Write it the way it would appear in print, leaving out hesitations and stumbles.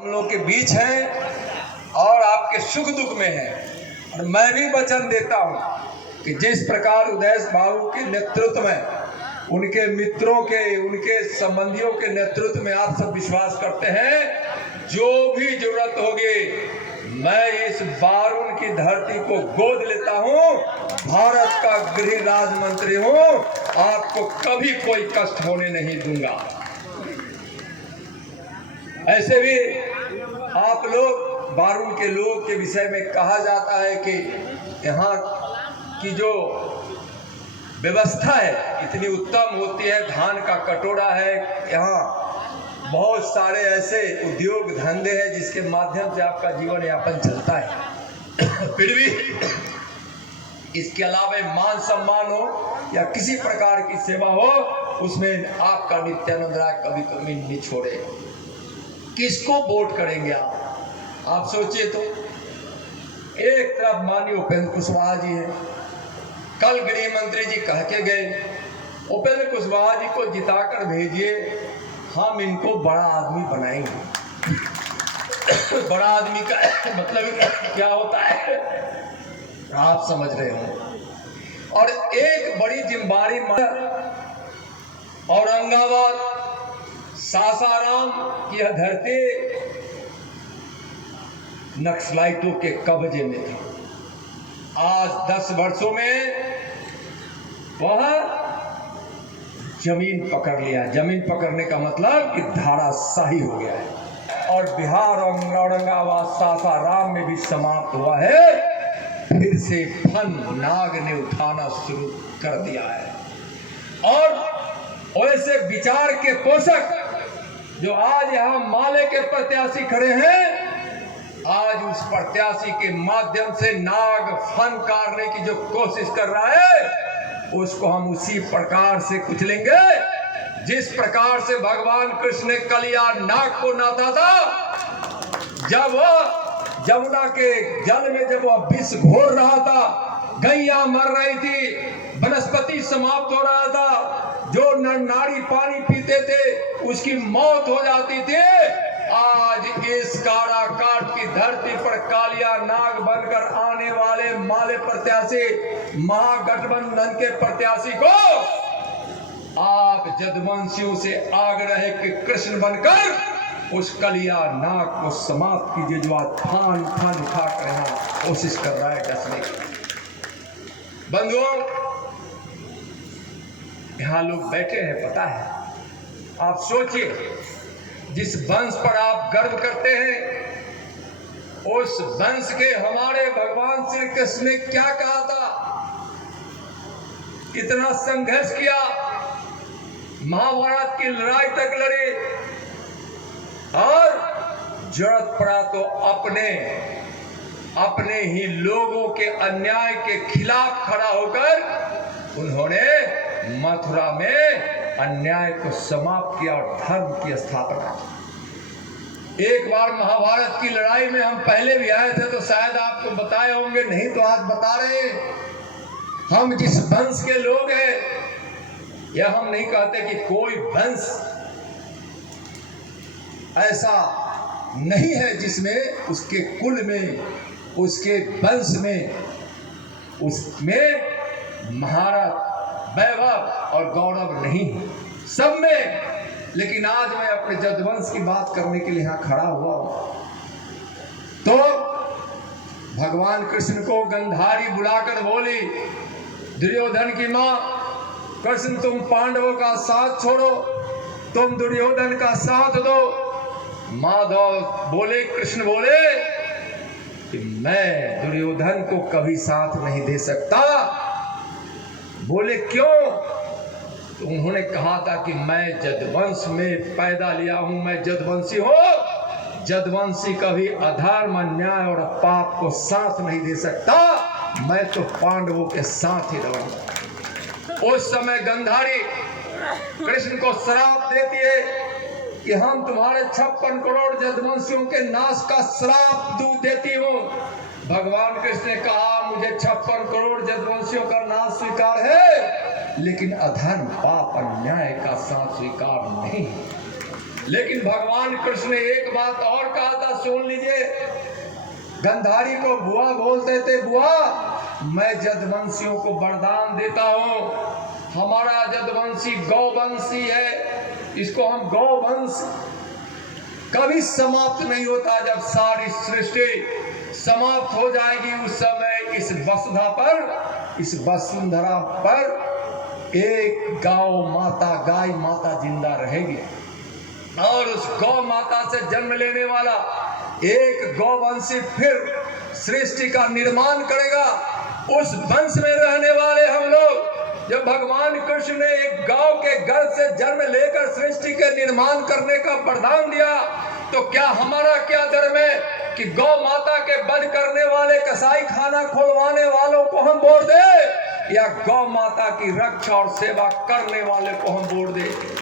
हम लोग के बीच हैं और आपके सुख दुख में हैं। और मैं भी वचन देता हूं कि जिस प्रकार उदयस बाबू के नेतृत्व में, उनके मित्रों के, उनके संबंधियों के नेतृत्व में आप सब विश्वास करते हैं, जो भी जरूरत होगी मैं इस बारून की धरती को गोद लेता हूं। भारत का गृह राज्य मंत्री हूं, आपको कभी कोई कष्ट होने नहीं दूंगा। ऐसे भी आप लोग, बारून के लोग के विषय में कहा जाता है कि यहाँ की जो व्यवस्था है इतनी उत्तम होती है, धान का कटोरा है, यहाँ बहुत सारे ऐसे उद्योग धंधे हैं जिसके माध्यम से आपका जीवन यापन चलता है। फिर भी इसके अलावा मान सम्मान हो या किसी प्रकार की सेवा हो, उसमें आपका नित्यानंद राय कभी कभी नहीं छोड़े। किसको वोट करेंगे आप सोचिए तो। एक तरफ माननीय उपेंद्र कुशवाहा जी हैं, कल गृह मंत्री जी कह के गए उपेंद्र कुशवाहा जी को जिताकर भेजिए, हम इनको बड़ा आदमी बनाएंगे। बड़ा आदमी का मतलब क्या होता है आप समझ रहे हो। और एक बड़ी जिम्मेदारी औरंगाबाद सासाराम की यह धरती नक्सलाइटों के कब्जे में थी। आज 10 वर्षों में वह जमीन पकड़ लिया। जमीन पकड़ने का मतलब कि धाराशाही हो गया है और बिहार और औरंगाबाद सासाराम में भी समाप्त हुआ है। फिर से फन नाग ने उठाना शुरू कर दिया है। और वैसे विचार के पोषक जो आज यहाँ माले के प्रत्याशी खड़े हैं, आज उस प्रत्याशी के माध्यम से नाग फन काटने की जो कोशिश कर रहा है, उसको हम उसी प्रकार से कुचलेंगे जिस प्रकार से भगवान कृष्ण ने कलिया नाग को नाथा था। जब वह जमुना के जल में जब वह विष घोर रहा था, गैया मर रही थी, वनस्पति समाप्त हो रहा था, जो नारी पानी पीते थे उसकी मौत हो जाती थी। आज इस काराकाट की धरती पर कालिया नाग बनकर आने वाले माले प्रत्याशी, महागठबंधन के प्रत्याशी को आप जदवंशियों से आग्रह कि कृष्ण बनकर उस कलिया नाग को समाप्त कीजिए, जो आज फान फान उठा कर यहाँ कोशिश कर रहा है डसने की। बंधुओं, यहाँ लोग बैठे हैं, पता है, आप सोचिए जिस वंश पर आप गर्व करते हैं, उस वंश के हमारे भगवान श्री कृष्ण ने क्या कहा था, इतना संघर्ष किया, महाभारत की लड़ाई तक लड़े और जरूरत पड़ा तो अपने ही लोगों के अन्याय के खिलाफ खड़ा होकर उन्होंने मथुरा में अन्याय को समाप्त किया और धर्म की स्थापना। एक बार महाभारत की लड़ाई में हम पहले भी आए थे तो शायद आपको बताए होंगे, नहीं तो आज बता रहे हैं। हम जिस वंश के लोग हैं, यह हम नहीं कहते कि कोई वंश ऐसा नहीं है जिसमें उसके कुल में, उसके वंश में, उसमें महारत, वैभव और गौरव नहीं, सब में। लेकिन आज मैं अपने जदवंश की बात करने के लिए यहाँ खड़ा हुआ हूं। तो भगवान कृष्ण को गंधारी बुलाकर बोली, दुर्योधन की मां, कृष्ण तुम पांडवों का साथ छोड़ो, तुम दुर्योधन का साथ दो। माधव बोले, कृष्ण बोले कि मैं दुर्योधन को कभी साथ नहीं दे सकता। बोले क्यों? तो उन्होंने कहा था कि मैं जदवंश में पैदा लिया हूं, मैं जदवंशी हूं। जदवंशी कभी अधर्म, अन्याय और पाप को साथ नहीं दे सकता, मैं तो पांडवों के साथ ही रहूंगा। उस समय गंधारी कृष्ण को श्राप देती है कि हम तुम्हारे 56 करोड़ जदवंशियों के नाश का श्राप देती हूं। भगवान कृष्ण ने कहा, मुझे 56 करोड़ जदवंशियों का नाश स्वीकार है, लेकिन अधर्म, पाप, अन्याय का साथ स्वीकार नहीं। लेकिन भगवान कृष्ण ने एक बात और कहा था, सुन लीजिए। गंधारी को बुआ बोलते थे। बुआ, मैं जदवंशियों को वरदान देता हूं, हमारा जदवंशी गौवंशी है, इसको हम गौवंश कभी समाप्त नहीं होता। जब सारी सृष्टि समाप्त हो जाएगी उस समय इस वसुधा पर, इस वसुंधरा पर एक गौ माता, गाय माता जिंदा रहेगी और उस गौ माता से जन्म लेने वाला एक गौवंशी फिर सृष्टि का निर्माण करेगा। उस वंश में रहने वाले हम लोग, जब भगवान कृष्ण ने एक गांव के गर्भ से जन्म लेकर सृष्टि के निर्माण करने का वरदान दिया, तो क्या हमारा क्या धर्म है कि गौ माता के वध करने वाले, कसाई खाना खुलवाने वालों को हम वोट दे, या गौ माता की रक्षा और सेवा करने वाले को हम वोट दे?